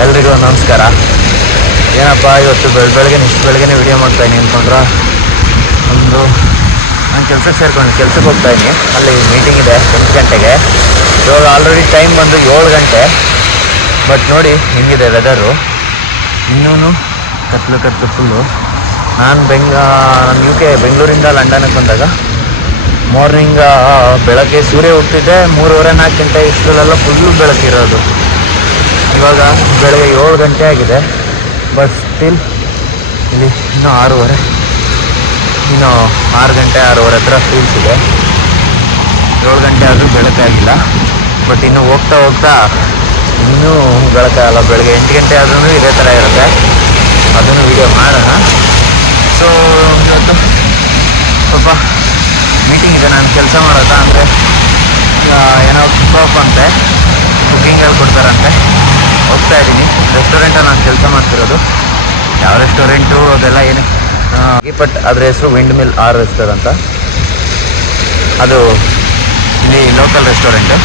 ಎಲ್ರಿಗೂ ನಮಸ್ಕಾರ. ಏನಪ್ಪ ಇವತ್ತು ಬೆಳಗ್ಗೆ ವಿಡಿಯೋ ಮಾಡ್ತಾಯಿದ್ದೀನಿ ಅಂದ್ಕೊಂಡ್ರೆ ನಾನು ಕೆಲ್ಸಕ್ಕೆ ಕೆಲ್ಸಕ್ಕೆ ಹೋಗ್ತಾಯಿದ್ದೀನಿ. ಅಲ್ಲಿ ಮೀಟಿಂಗ್ ಇದೆ 8 ಗಂಟೆಗೆ. ಇವಾಗ ಆಲ್ರೆಡಿ ಟೈಮ್ ಬಂದು 7 ಗಂಟೆ. ಬಟ್ ನೋಡಿ ಹೆಂಗಿದೆ ವೆದರು, ಇನ್ನೂ ಕತ್ಲು ಫುಲ್ಲು. ನಾನು ಬೆಂಗಳೂರಿಂದ ಲಂಡನ್ಗೆ ಬಂದಾಗ ಮಾರ್ನಿಂಗ್ ಬೆಳಗ್ಗೆ ಸೂರ್ಯ ಹುಟ್ಟಿದ್ದೆ 3:30-4 ಗಂಟೆ ಇಷ್ಟರಲ್ಲೆಲ್ಲ ಫುಲ್ಲು ಬೆಳಕಿರೋದು. ಇವಾಗ ಬೆಳಗ್ಗೆ 7 ಗಂಟೆ ಆಗಿದೆ. ಬಟ್ ಸ್ಟಿಲ್ ಇಲ್ಲಿ ಇನ್ನೂ 6:30, ಇನ್ನೂ 6 ಗಂಟೆ 6:30 ಹತ್ರ ಫೀಲ್ಸ್ ಇದೆ. 7 ಗಂಟೆ ಆದರೂ ಬೆಳಕಾಗಿಲ್ಲ. ಬಟ್ ಇನ್ನು ಹೋಗ್ತಾ ಇನ್ನೂ ಬೆಳಕಾಗಲ್ಲ. ಬೆಳಗ್ಗೆ 8 ಗಂಟೆ ಆದ್ರೂ ಇದೇ ಥರ ಇರುತ್ತೆ. ಅದನ್ನು ವಿಡಿಯೋ ಮಾಡೋಣ. ಸೊ ಇವತ್ತು ಸ್ವಲ್ಪ ಮೀಟಿಂಗ್ ಇದೆ. ನಾನು ಕೆಲಸ ಮಾಡೋದಾ ಅಂದರೆ ಏನೋ ಕಿಕ್ ಅಂತೆ, ಕುಕ್ಕಿಂಗಲ್ಲಿ ಕೊಡ್ತಾರಂತೆ. ಹೋಗ್ತಾ ಇದ್ದೀನಿ. ರೆಸ್ಟೋರೆಂಟಲ್ಲಿ ನಾನು ಕೆಲಸ ಮಾಡ್ತಿರೋದು. ಯಾವ ರೆಸ್ಟೋರೆಂಟು ಅದೆಲ್ಲ ಏನು, ಬಟ್ ಅದ್ರ ಹೆಸರು ವಿಂಡ್ ಮಿಲ್ ರೆಸ್ಟೋರೆಂಟ್ ಅಂತ. ಅದು ಇಲ್ಲಿ ಲೋಕಲ್ ರೆಸ್ಟೋರೆಂಟು.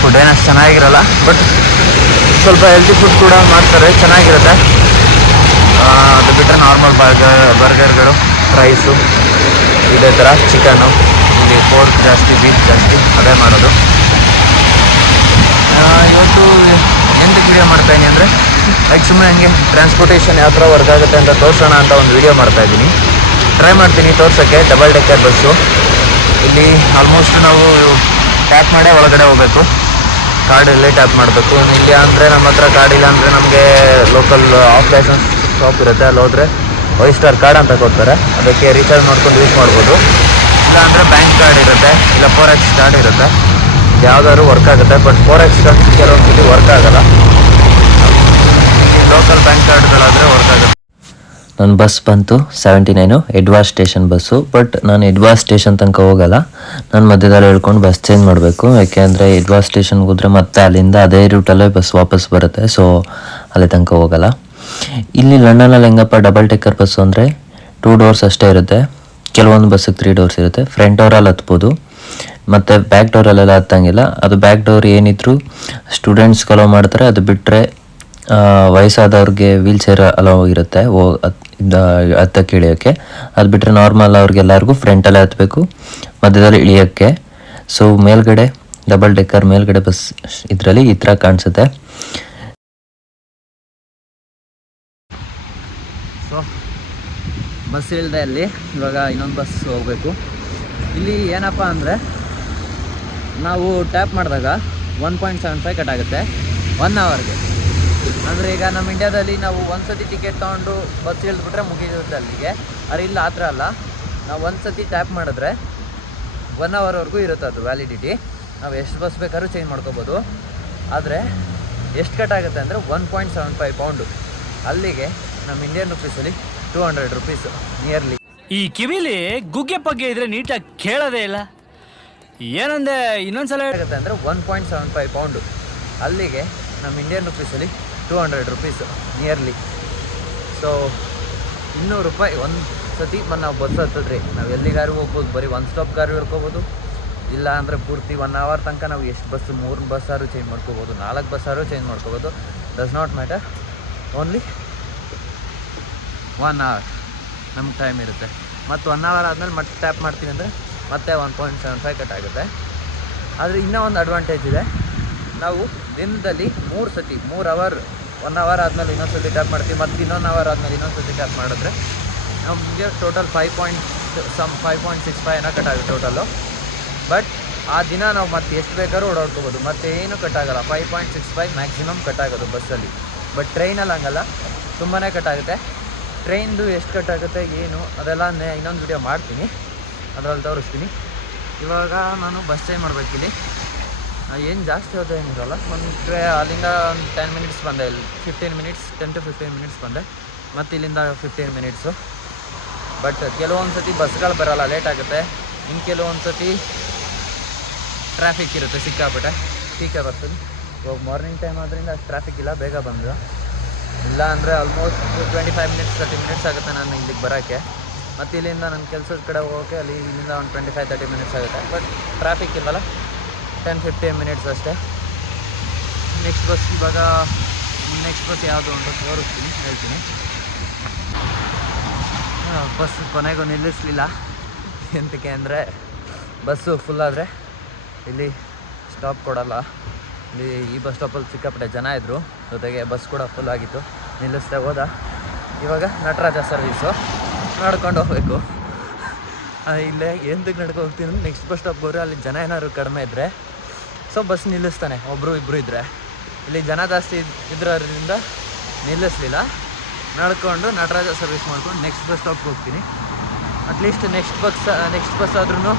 ಫುಡ್ ಏನಷ್ಟು ಚೆನ್ನಾಗಿರಲ್ಲ, ಬಟ್ ಸ್ವಲ್ಪ ಹೆಲ್ತಿ ಫುಡ್ ಕೂಡ ಮಾಡ್ತಾರೆ, ಚೆನ್ನಾಗಿರುತ್ತೆ. ಅದು ಬಿಟ್ಟರೆ ನಾರ್ಮಲ್ ಬರ್ಗರ್ಗಳು, ಫ್ರೈಸು, ಇದೇ ಥರ ಚಿಕನ್ನು. ಇಲ್ಲಿ ಪೋರ್ಕ್ ಜಾಸ್ತಿ, ಬೀಫ್ ಜಾಸ್ತಿ, ಅದೇ ಮಾಡೋದು. ಇವತ್ತು ಎಂತಕ್ಕೆ ವಿಡಿಯೋ ಮಾಡ್ತಾಯಿದ್ದೀನಿ ಅಂದರೆ, ಸುಮ್ಮನೆ ಹಂಗೆ ಟ್ರಾನ್ಸ್ಪೋರ್ಟೇಷನ್ ಯಾವ ಥರ ವರ್ಕ್ ಆಗುತ್ತೆ ಅಂತ ತೋರಿಸೋಣ ಅಂತ ಒಂದು ವಿಡಿಯೋ ಮಾಡ್ತಾಯಿದ್ದೀನಿ. ಟ್ರೈ ಮಾಡ್ತೀನಿ ತೋರ್ಸೋಕ್ಕೆ. Double decker bus. ಇಲ್ಲಿ ಆಲ್ಮೋಸ್ಟ್ ನಾವು ಟ್ಯಾಪ್ ಮಾಡೇ ಒಳಗಡೆ ಹೋಗಬೇಕು. ಕಾರ್ಡಲ್ಲೇ ಟ್ಯಾಪ್ ಮಾಡಬೇಕು. ಇಲ್ಲಿ ಅಂದರೆ ನಮ್ಮ ಹತ್ರ ಕಾರ್ಡ್ ಇಲ್ಲ ಅಂದರೆ ನಮಗೆ ಲೋಕಲ್ ಆಫ್ ಲೈಸೆನ್ಸ್ ಶಾಪ್ ಇರುತ್ತೆ, ಅಲ್ಲಿ ಹೋದರೆ ವೈಸ್ಟಾರ್ ಕಾರ್ಡ್ ಅಂತ ಕೊಡ್ತಾರೆ. ಅದಕ್ಕೆ ರೀಚಾರ್ಜ್ ಮಾಡ್ಕೊಂಡು ಯೂಸ್ ಮಾಡ್ಬೋದು. ಇಲ್ಲ ಅಂದರೆ ಬ್ಯಾಂಕ್ ಕಾರ್ಡ್ ಇರುತ್ತೆ, ಇಲ್ಲ 4X ಕಾರ್ಡ್ ಇರುತ್ತೆ. ಯಾವುದಾದ್ರು ವರ್ಕ್ ಆಗುತ್ತೆ. ಬಟ್ 4X ಕಾರ್ಡ್ ಕೆಲವೊಂದು ವರ್ಕ್ ಆಗೋಲ್ಲ. ಲೋಕಲ್ ಬ್ಯಾಂಕ್ ಕಾರ್ಡ್ಗಳಾದರೆ ವರ್ಕ್ ಆಗುತ್ತೆ. ನನ್ನ ಬಸ್ ಬಂತು 79 ಎಡ್ವಾರ್ಡ್ ಸ್ಟೇಷನ್ ಬಸ್ಸು. ಬಟ್ ನಾನು ಎಡ್ವಾರ್ಡ್ ಸ್ಟೇಷನ್ ತನಕ ಹೋಗಲ್ಲ. ನಾನು ಮಧ್ಯದಲ್ಲಿ ಹೇಳ್ಕೊಂಡು ಬಸ್ ಚೇಂಜ್ ಮಾಡಬೇಕು. ಯಾಕೆಂದರೆ ಎಡ್ವಾರ್ಡ್ ಸ್ಟೇಷನ್ಗೆ ಹೋದರೆ ಮತ್ತೆ ಅಲ್ಲಿಂದ ಅದೇ ರೂಟಲ್ಲೇ ಬಸ್ ವಾಪಸ್ ಬರುತ್ತೆ. ಸೊ ಅಲ್ಲಿ ತನಕ ಹೋಗಲ್ಲ. ಇಲ್ಲಿ ಲಂಡನಲ್ಲಿ ಹೆಂಗಪ್ಪ ಡಬಲ್ ಟೆಕ್ಕರ್ ಬಸ್ಸು ಅಂದರೆ 2 ಡೋರ್ಸ್ ಅಷ್ಟೇ ಇರುತ್ತೆ. ಕೆಲವೊಂದು ಬಸ್ಸಿಗೆ 3 ಡೋರ್ಸ್ ಇರುತ್ತೆ. ಫ್ರಂಟ್ ಡೋರಲ್ಲಿ ಹತ್ಬೋದು, ಮತ್ತು ಬ್ಯಾಕ್ ಡೋರಲ್ಲೆಲ್ಲ ಹತ್ತಂಗಿಲ್ಲ. ಅದು ಬ್ಯಾಕ್ ಡೋರ್ ಏನಿದ್ರು ಸ್ಟೂಡೆಂಟ್ಸ್ ಅಲೋ ಮಾಡ್ತಾರೆ. ಅದು ಬಿಟ್ಟರೆ ವಯಸ್ಸಾದವ್ರಿಗೆ ವೀಲ್ ಚೇರ್ ಅಲೋ ಇರುತ್ತೆ ಹತ್ತಕ್ಕೆ ಇಳಿಯೋಕ್ಕೆ. ಅದು ಬಿಟ್ಟರೆ ನಾರ್ಮಲ್ ಅವ್ರಿಗೆಲ್ಲರಿಗೂ ಫ್ರಂಟಲ್ಲೇ ಹತ್ತಬೇಕು, ಮಧ್ಯದಲ್ಲಿ ಇಳಿಯೋಕ್ಕೆ. ಸೊ ಮೇಲ್ಗಡೆ ಡಬಲ್ ಡೆಕ್ಕರ್ ಮೇಲ್ಗಡೆ ಬಸ್ ಇದರಲ್ಲಿ ಈ ಥರ ಕಾಣಿಸುತ್ತೆ. ಸೊ ಬಸ್ ಇಳಿದೆ ಅಲ್ಲಿ. ಇವಾಗ ಇನ್ನೊಂದು ಬಸ್ ಹೋಗಬೇಕು. ಇಲ್ಲಿ ಏನಪ್ಪ ಅಂದರೆ, ನಾವು ಟ್ಯಾಪ್ ಮಾಡಿದಾಗ 1.75 ಕಟ್ ಆಗುತ್ತೆ 1 ಅವರ್ಗೆ. ಅಂದರೆ ಈಗ ನಮ್ಮ ಇಂಡ್ಯಾದಲ್ಲಿ ನಾವು ಒಂದು ಸತಿ ಟಿಕೆಟ್ ತೊಗೊಂಡು ಬಸ್ ಇಳಿದ್ಬಿಟ್ರೆ ಮುಗಿದಿರುತ್ತೆ ಅಲ್ಲಿಗೆ. ಆದರೆ ಇಲ್ಲ, ಆ ಥರ ಅಲ್ಲ. ನಾವು ಒಂದು ಸತಿ ಟ್ಯಾಪ್ ಮಾಡಿದ್ರೆ 1 ಅವರ್ವರೆಗೂ ಇರುತ್ತೆ ಅದು ವ್ಯಾಲಿಡಿಟಿ. ನಾವು ಎಷ್ಟು ಬಸ್ ಬೇಕಾದ್ರೂ ಚೇಂಜ್ ಮಾಡ್ಕೋಬೋದು. ಆದರೆ ಎಷ್ಟು ಕಟ್ ಆಗುತ್ತೆ ಅಂದರೆ 1.75 ಪೌಂಡು. ಅಲ್ಲಿಗೆ ನಮ್ಮ ಇಂಡಿಯನ್ ರುಪೀಸಲ್ಲಿ 200 ರುಪೀಸು ನಿಯರ್ಲಿ. ಈ ಕಿವಿಲಿ ಗುಗ್ಗೆ ಪಗ್ಗೆ ಇದ್ರೆ ನೀಟಾಗಿ ಕೇಳೋದೇ ಇಲ್ಲ. ಏನಂದೆ ಇನ್ನೊಂದ್ಸಲ ಆಗುತ್ತೆ ಅಂದರೆ 1.75 ಪೌಂಡು. ಅಲ್ಲಿಗೆ ನಮ್ಮ ಇಂಡಿಯನ್ ರುಪೀಸಲ್ಲಿ 200 ರುಪೀಸು ನಿಯರ್ಲಿ. ಸೊ 200 ರೂಪಾಯಿ ಒಂದು ಸತಿ ನಾವು ಬಸ್ ಹತ್ತಿದ್ರಿ. ನಾವು ಎಲ್ಲಿಗಾರು ಹೋಗ್ಬೋದು, ಬರೀ 1 ಸ್ಟಾಪ್ ಗಾರು ಹೇಳ್ಕೊಬೋದು. ಇಲ್ಲ ಅಂದರೆ ಪೂರ್ತಿ 1 ಅವರ್ ತನಕ ನಾವು ಎಷ್ಟು ಬಸ್ಸು 3 ಬಸ್ಸಾರು ಚೇಂಜ್ ಮಾಡ್ಕೋಬೋದು, 4 ಬಸ್ಸಾರು ಚೇಂಜ್ ಮಾಡ್ಕೋಬೋದು. Does not matter. Only 1 hour ನಮ್ಗೆ ಟೈಮ್ ಇರುತ್ತೆ. ಮತ್ತು 1 ಅವರ್ ಆದಮೇಲೆ ಮತ್ತೆ ಟ್ಯಾಪ್ ಮಾಡ್ತೀವಿ ಅಂದರೆ ಮತ್ತೆ 1.75 ಕಟ್ ಆಗುತ್ತೆ. ಆದರೆ ಇನ್ನೂ ಒಂದು ಅಡ್ವಾಂಟೇಜ್ ಇದೆ. ನಾವು ದಿನದಲ್ಲಿ 3 ಸತಿ 3 ಅವರ್, 1 ಅವರ್ ಆದಮೇಲೆ ಇನ್ನೊಂದು ಸತಿ ಟ್ಯಾಪ್ ಮಾಡ್ತೀವಿ, ಮತ್ತು ಇನ್ನೊಂದು ಅವರ್ ಆದಮೇಲೆ ಇನ್ನೊಂದು ಸತಿ ಟ್ಯಾಪ್ ಮಾಡಿದ್ರೆ ನಮಗೆ ಟೋಟಲ್ 5.65 ಏನೋ ಕಟ್ ಆಗುತ್ತೆ ಟೋಟಲ್ಲು. ಬಟ್ ಆ ದಿನ ನಾವು ಮತ್ತೆ ಎಷ್ಟು ಬೇಕಾದ್ರೂ ಓಡಾಡ್ಕೋಬೋದು, ಮತ್ತೆ ಏನು ಕಟ್ಟಾಗಲ್ಲ. 5.65 ಮ್ಯಾಕ್ಸಿಮಮ್ ಕಟ್ಟಾಗೋದು ಬಸ್ಸಲ್ಲಿ. ಬಟ್ ಟ್ರೈನಲ್ಲಿ ಹಂಗಲ್ಲ, ತುಂಬಾ ಕಟ್ಟಾಗುತ್ತೆ. ಟ್ರೈನ್ದು ಎಷ್ಟು ಕಟ್ಟಾಗುತ್ತೆ ಏನು ಅದೆಲ್ಲ ಇನ್ನೊಂದು ವಿಡಿಯೋ ಮಾಡ್ತೀನಿ, ಅದರಲ್ಲಿ ತೋರಿಸ್ತೀನಿ. ಇವಾಗ ನಾನು ಬಸ್ ಚೇಂಜ್ ಮಾಡಬೇಕಿಲ್ಲಿ. ಏನು ಜಾಸ್ತಿ ಹೋದ ಏನಿರಲ್ಲ. ಅಲ್ಲಿಂದ ಒಂದು 10 ಮಿನಿಟ್ಸ್ ಬಂದೆ. ಇಲ್ಲಿ 10 to 15 ಮಿನಿಟ್ಸ್ ಬಂದೆ. ಮತ್ತು ಇಲ್ಲಿಂದ 15 ಮಿನಿಟ್ಸು. ಬಟ್ ಕೆಲವೊಂದು ಸತಿ ಬಸ್ಗಳು ಬರೋಲ್ಲ, ಲೇಟ್ ಆಗುತ್ತೆ. ಇನ್ನು ಕೆಲವೊಂದು ಸತಿ ಟ್ರಾಫಿಕ್ ಇರುತ್ತೆ ಸಿಕ್ಕಾಪಟ್ಟೆ. ಪೀಕೆ ಬರ್ತದೆ. ಇವಾಗ ಮಾರ್ನಿಂಗ್ ಟೈಮ್ ಆದ್ದರಿಂದ ಅಷ್ಟು ಟ್ರಾಫಿಕ್ ಇಲ್ಲ, ಬೇಗ ಬಂದು. ಇಲ್ಲ ಅಂದರೆ ಆಲ್ಮೋಸ್ಟ್ 25 ಮಿನಿಟ್ಸ್ 30 ಮಿನಿಟ್ಸ್ ಆಗುತ್ತೆ ನಾನು ಇಲ್ಲಿಗೆ ಬರೋಕ್ಕೆ. ಮತ್ತು ಇಲ್ಲಿಂದ ನನ್ನ ಕೆಲಸದ ಕಡೆ ಹೋಗೋಕ್ಕೆ ಅಲ್ಲಿ ಇಲ್ಲಿಂದ ಒಂದು 25-30 ಮಿನಿಟ್ಸ್ ಆಗುತ್ತೆ. ಬಟ್ ಟ್ರಾಫಿಕ್ ಇಲ್ವಲ್ಲ, 10-15 ಮಿನಿಟ್ಸ್ ಅಷ್ಟೇ. ನೆಕ್ಸ್ಟ್ ಬಸ್ ಇವಾಗ ನೆಕ್ಸ್ಟ್ ಬಸ್ ಯಾವುದು ಅಂತ ತೋರಿಸ್ತೀನಿ, ಹೇಳ್ತೀನಿ. ಬಸ್ ಕೊನೆಗೂ ನಿಲ್ಲಿಸಲಿಲ್ಲ. ಎಂತಕ್ಕೆ ಅಂದರೆ ಬಸ್ಸು ಫುಲ್ಲಾದರೆ ಇಲ್ಲಿ ಸ್ಟಾಪ್ ಕೊಡಲ್ಲ. ಇಲ್ಲಿ ಈ ಬಸ್ ಸ್ಟಾಪಲ್ಲಿ ಸಿಕ್ಕಾಪಟ್ಟೆ ಜನ ಇದ್ದರು, ಜೊತೆಗೆ ಬಸ್ ಕೂಡ ಫುಲ್ ಆಗಿತ್ತು, ನಿಲ್ಲಿಸ್ದೆ ಹೋದ. ಇವಾಗ ನಟರಾಜ ಸರ್ವೀಸು ನಡ್ಕೊಂಡು ಹೋಗಬೇಕು. ಇಲ್ಲೇ ಎಂತಕ್ಕೆ ನಡ್ಕೊಂಡು ಹೋಗ್ತೀನಿ, ನೆಕ್ಸ್ಟ್ ಬಸ್ ಸ್ಟಾಪ್ ಹೋದ್ರೆ ಅಲ್ಲಿ ಜನ ಏನಾದ್ರು ಕಡಿಮೆ ಇದ್ದರೆ ಸೊ ಬಸ್ ನಿಲ್ಲಿಸ್ತಾನೆ, ಒಬ್ಬರು ಇಬ್ಬರು ಇದ್ದರೆ. ಇಲ್ಲಿ ಜನ ಜಾಸ್ತಿ ಇದ್ರಿಂದ ನಿಲ್ಲಿಸಲಿಲ್ಲ. ನಡ್ಕೊಂಡು ನಟರಾಜ ಸರ್ವಿಸ್ ಮಾಡ್ಕೊಂಡು ನೆಕ್ಸ್ಟ್ ಬಸ್ ಸ್ಟಾಪ್ಗೆ ಹೋಗ್ತೀನಿ. ಅಟ್ಲೀಸ್ಟ್ ನೆಕ್ಸ್ಟ್ ಬಸ್ ಆದ್ರೂ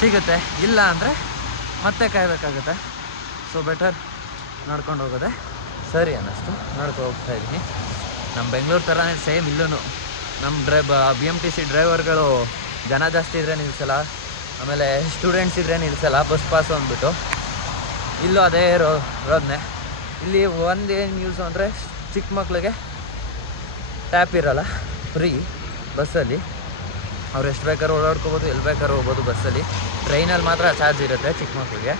ಸಿಗುತ್ತೆ, ಇಲ್ಲ ಅಂದರೆ ಮತ್ತೆ ಕಾಯಬೇಕಾಗುತ್ತೆ. ಸೊ ಬೆಟರ್ ನಡ್ಕೊಂಡು ಹೋಗೋದೆ ಸರಿ ಅನ್ನಿಸ್ತು. ನಡ್ಕೊಂಡು ಹೋಗ್ತಾಯಿದ್ದೀನಿ. ನಮ್ಮ ಬೆಂಗಳೂರು ಥರನೇ ಸೇಮ್ ಇಲ್ಲೂ ನಮ್ಮ BMTC ಡ್ರೈವರ್ಗಳು ಜನ ಜಾಸ್ತಿ ಇದ್ದರೆ ನಿಲ್ಲಿಸಲ್ಲ, ಆಮೇಲೆ ಸ್ಟೂಡೆಂಟ್ಸ್ ಇದ್ದರೆ ನಿಲ್ಲಿಸಲ್ಲ, ಬಸ್ ಪಾಸು ಅಂದ್ಬಿಟ್ಟು. ಇಲ್ಲೂ ಅದೇ ರೋದನೆ. ಇಲ್ಲಿ ಒಂದೇನು ಯೂಸು ಅಂದರೆ ಚಿಕ್ಕ ಮಕ್ಳಿಗೆ ಟ್ಯಾಪ್ ಇರೋಲ್ಲ, ಫ್ರೀ ಬಸ್ಸಲ್ಲಿ. ಅವ್ರು ಎಷ್ಟು ಬೇಕಾದ್ರೂ ಓಡಾಡ್ಕೋಬೋದು, ಎಲ್ಲಿ ಬೇಕಾದ್ರೂ ಹೋಗ್ಬೋದು ಬಸ್ಸಲ್ಲಿ. ಟ್ರೈನಲ್ಲಿ ಮಾತ್ರ ಚಾರ್ಜ್ ಇರುತ್ತೆ ಚಿಕ್ಕ ಮಕ್ಕಳಿಗೆ.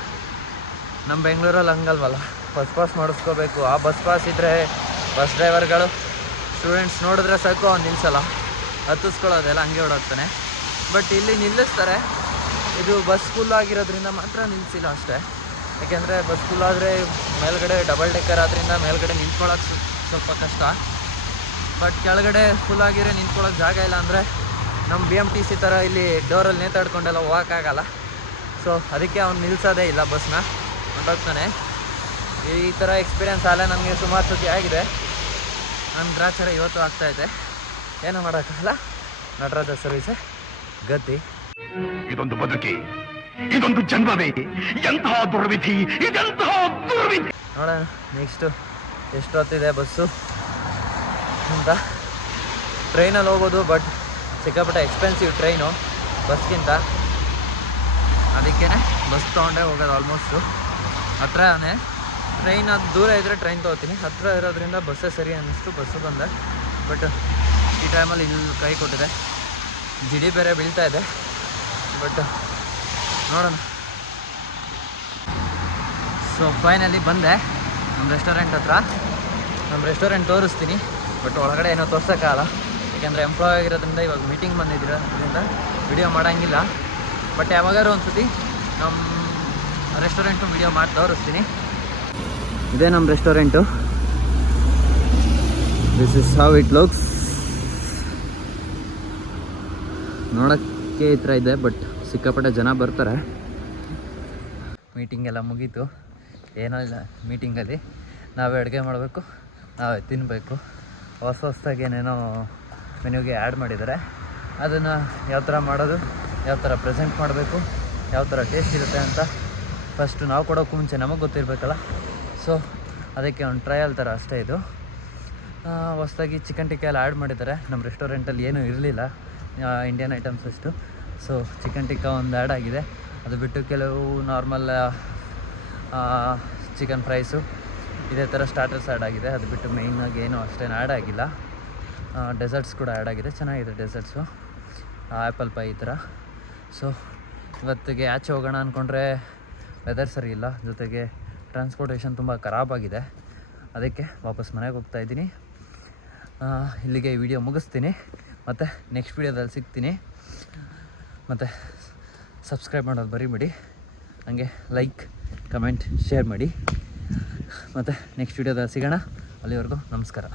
ನಮ್ಮ ಬೆಂಗಳೂರಲ್ಲಿ ಹಂಗಲ್ವಲ್ಲ, ಬಸ್ ಪಾಸ್ ಮಾಡಿಸ್ಕೋಬೇಕು. ಆ ಬಸ್ ಪಾಸ್ ಇದ್ದರೆ ಬಸ್ ಡ್ರೈವರ್ಗಳು ಸ್ಟೂಡೆಂಟ್ಸ್ ನೋಡಿದ್ರೆ ಸಾಕು ಅವ್ನು ನಿಲ್ಲಿಸಲ್ಲ, ಹತ್ತಿಸ್ಕೊಳ್ಳೋದೆಲ್ಲ ಹಂಗೆ ಓಡಾಡ್ತಾನೆ. ಬಟ್ ಇಲ್ಲಿ ನಿಲ್ಲಿಸ್ತಾರೆ. ಇದು ಬಸ್ ಫುಲ್ ಆಗಿರೋದ್ರಿಂದ ಮಾತ್ರ ನಿಲ್ಲಿಸಿಲ್ಲ ಅಷ್ಟೇ. ಯಾಕೆಂದರೆ ಬಸ್ ಫುಲ್ ಆದರೆ ಮೇಲ್ಗಡೆ ಡಬಲ್ ಡೆಕ್ಕರ್ ಆದ್ದರಿಂದ ಮೇಲ್ಗಡೆ ನಿಂತ್ಕೊಳ್ಳೋಕೆ ಸ್ವಲ್ಪ ಕಷ್ಟ. ಬಟ್ ಕೆಳಗಡೆ ಫುಲ್ ಆಗಿರೋ ನಿಂತ್ಕೊಳ್ಳೋಕೆ ಜಾಗ ಇಲ್ಲ ಅಂದರೆ ನಮ್ಮ BMTC ಥರ ಇಲ್ಲಿ ಡೋರಲ್ಲಿ ನೇತಾಡ್ಕೊಂಡೆಲ್ಲ ಹೋಗೋಕ್ಕಾಗಲ್ಲ. ಸೊ ಅದಕ್ಕೆ ಅವ್ನು ನಿಲ್ಲಿಸೋದೇ ಇಲ್ಲ, ಬಸ್ನ ಹೊಂಟೋಗ್ತಾನೆ. ಈ ಥರ ಎಕ್ಸ್ಪೀರಿಯೆನ್ಸ್ ಅಲ್ಲೇ ನನಗೆ ಸುಮಾರು ಸತಿ ಆಗಿದೆ. ನನ್ನ ಗ್ರಾಚಾರ ಇವತ್ತು ಆಗ್ತಾಯಿದೆ, ಏನೂ ಮಾಡೋಕ್ಕಾಗಲ್ಲ. ನಟರಾಜ ಸರ್ವಿಸೇ ಗತಿ. ಇದೊಂದು ಬದುಕಿ, ಇದೊಂದು ಜನ್ಮವೇ, ಎಂತಹ ದುರ್ವಿಧಿ, ಇದೆಂತಹ ದುರ್ವಿಧಿ. ನೋಡೋಣ ನೆಕ್ಸ್ಟು ಎಷ್ಟೊತ್ತಿದೆ ಬಸ್ಸು ಅಂತ. ಟ್ರೈನಲ್ಲಿ ಹೋಗೋದು, ಬಟ್ ಸಿಕ್ಕಾಪಟ್ಟೆ ಎಕ್ಸ್ಪೆನ್ಸಿವ್ ಟ್ರೈನು ಬಸ್ಗಿಂತ. ಅದಕ್ಕೇ ಬಸ್ ತೊಗೊಂಡೇ ಹೋಗೋದು. ಆಲ್ಮೋಸ್ಟು ಹತ್ರನೇ. ಟ್ರೈನ್ ಅದು ದೂರ ಇದ್ದರೆ ಟ್ರೈನ್ ತೊಗೋತೀನಿ, ಹತ್ತಿರ ಇರೋದ್ರಿಂದ ಬಸ್ಸೇ ಸರಿ ಅನ್ನಿಸ್ತು, ಬಸ್ಸು ಬಂದೆ. ಬಟ್ ಈ ಟೈಮಲ್ಲಿ ಇಲ್ಲಿ ಕೈ ಕೊಟ್ಟಿದೆ, ಜಿಡಿ ಬೇರೆ ಬೀಳ್ತಾ ಇದೆ. ಬಟ್ ನೋಡೋಣ. ಸೊ ಫೈನಲಿ ಬಂದೆ ನಮ್ಮ ರೆಸ್ಟೋರೆಂಟ್ ಹತ್ರ. ನಮ್ಮ ರೆಸ್ಟೋರೆಂಟ್ ತೋರಿಸ್ತೀನಿ, ಬಟ್ ಒಳಗಡೆ ಏನೋ ತೋರ್ಸೋಕ್ಕಾಗಲ್ಲ. ಯಾಕೆಂದರೆ ಎಂಪ್ಲಾಯ್ ಆಗಿರೋದ್ರಿಂದ ಇವಾಗ ಮೀಟಿಂಗ್ ಬಂದಿರೋದ್ರಿಂದ ವಿಡಿಯೋ ಮಾಡೋಂಗಿಲ್ಲ. ಬಟ್ ಯಾವಾಗಾದ್ರು ಒಂದು ಸತಿ ನಮ್ಮ ರೆಸ್ಟೋರೆಂಟು ವಿಡಿಯೋ ಮಾಡಿ ತೋರಿಸ್ತೀನಿ. ಇದೇ ನಮ್ಮ restaurant. This is how it looks. ನೋಡೋಕ್ಕೆ ಈ ಥರ ಇದೆ, ಬಟ್ ಸಿಕ್ಕಾಪಟ್ಟೆ ಜನ ಬರ್ತಾರೆ. ಮೀಟಿಂಗ್ ಎಲ್ಲ ಮುಗೀತು. ಏನೋ ಇಲ್ಲ ಮೀಟಿಂಗಲ್ಲಿ, ನಾವೇ ಅಡುಗೆ ಮಾಡಬೇಕು, ನಾವೇ ತಿನ್ನಬೇಕು. ಹೊಸದಾಗಿ ಏನೇನೋ ಮೆನ್ಯೂಗೆ ಆ್ಯಡ್ ಮಾಡಿದ್ದಾರೆ. ಅದನ್ನು ಯಾವ ಥರ ಮಾಡೋದು, ಯಾವ ಥರ ಪ್ರೆಸೆಂಟ್ ಮಾಡಬೇಕು, ಯಾವ ಥರ ಟೇಸ್ಟ್ ಇರುತ್ತೆ ಅಂತ ಫಸ್ಟು ನಾವು ಕೊಡೋಕ್ಕೂ ಮುಂಚೆ ನಮಗೆ ಗೊತ್ತಿರಬೇಕಲ್ಲ. ಸೊ ಅದಕ್ಕೆ ಒಂದು ಟ್ರಯಲ್ ಥರ ಅಷ್ಟೇ ಇದು. ಹೊಸದಾಗಿ ಚಿಕನ್ ಟಿಕ್ಕ ಎಲ್ಲ ಆ್ಯಡ್ ಮಾಡಿದ್ದಾರೆ. ನಮ್ಮ ರೆಸ್ಟೋರೆಂಟಲ್ಲಿ ಏನೂ ಇರಲಿಲ್ಲ ಇಂಡಿಯನ್ ಐಟಮ್ಸ್ ಅಷ್ಟು. ಸೊ ಚಿಕನ್ ಟಿಕ್ಕ ಒಂದು ಆ್ಯಡ್ ಆಗಿದೆ. ಅದು ಬಿಟ್ಟು ಕೆಲವು ನಾರ್ಮಲ್ ಚಿಕನ್ ಫ್ರೈಸು ಇದೇ ಥರ ಸ್ಟಾರ್ಟರ್ಸ್ ಆ್ಯಡ್ ಆಗಿದೆ. ಅದು ಬಿಟ್ಟು ಮೇಯ್ನಾಗಿ ಏನೂ ಅಷ್ಟೇನು ಆ್ಯಡ್ ಆಗಿಲ್ಲ. ಡೆಸರ್ಟ್ಸ್ ಕೂಡ ಆ್ಯಡ್ ಆಗಿದೆ, ಚೆನ್ನಾಗಿದೆ ಡೆಸರ್ಟ್ಸು, ಆ್ಯಪಲ್ ಪೈ ಈ ಥರ. ಸೊ ಇವತ್ತಿಗೆ ಆಚೆ ಹೋಗೋಣ ಅಂದ್ಕೊಂಡ್ರೆ ವೆದರ್ ಸರಿ ಇಲ್ಲ, ಜೊತೆಗೆ ಟ್ರಾನ್ಸ್ಪೋರ್ಟೇಷನ್ ತುಂಬ ಖರಾಬಾಗಿದೆ. ಅದಕ್ಕೆ ವಾಪಸ್ ಮನೆಗೆ ಹೋಗ್ತಾಯಿದ್ದೀನಿ. ಇಲ್ಲಿಗೆ ಈ ವಿಡಿಯೋ ಮುಗಿಸ್ತೀನಿ. ಮತ್ತು ನೆಕ್ಸ್ಟ್ ವಿಡಿಯೋದಲ್ಲಿ ಸಿಗ್ತೀನಿ. ಮತ್ತು ಸಬ್ಸ್ಕ್ರೈಬ್ ಮಾಡೋದು ಬರೀಬೇಡಿ, ಹಾಗೆ ಲೈಕ್ ಕಮೆಂಟ್ ಶೇರ್ ಮಾಡಿ. ಮತ್ತು ನೆಕ್ಸ್ಟ್ ವಿಡಿಯೋದಲ್ಲಿ ಸಿಗೋಣ. ಅಲ್ಲಿವರೆಗೂ ನಮಸ್ಕಾರ.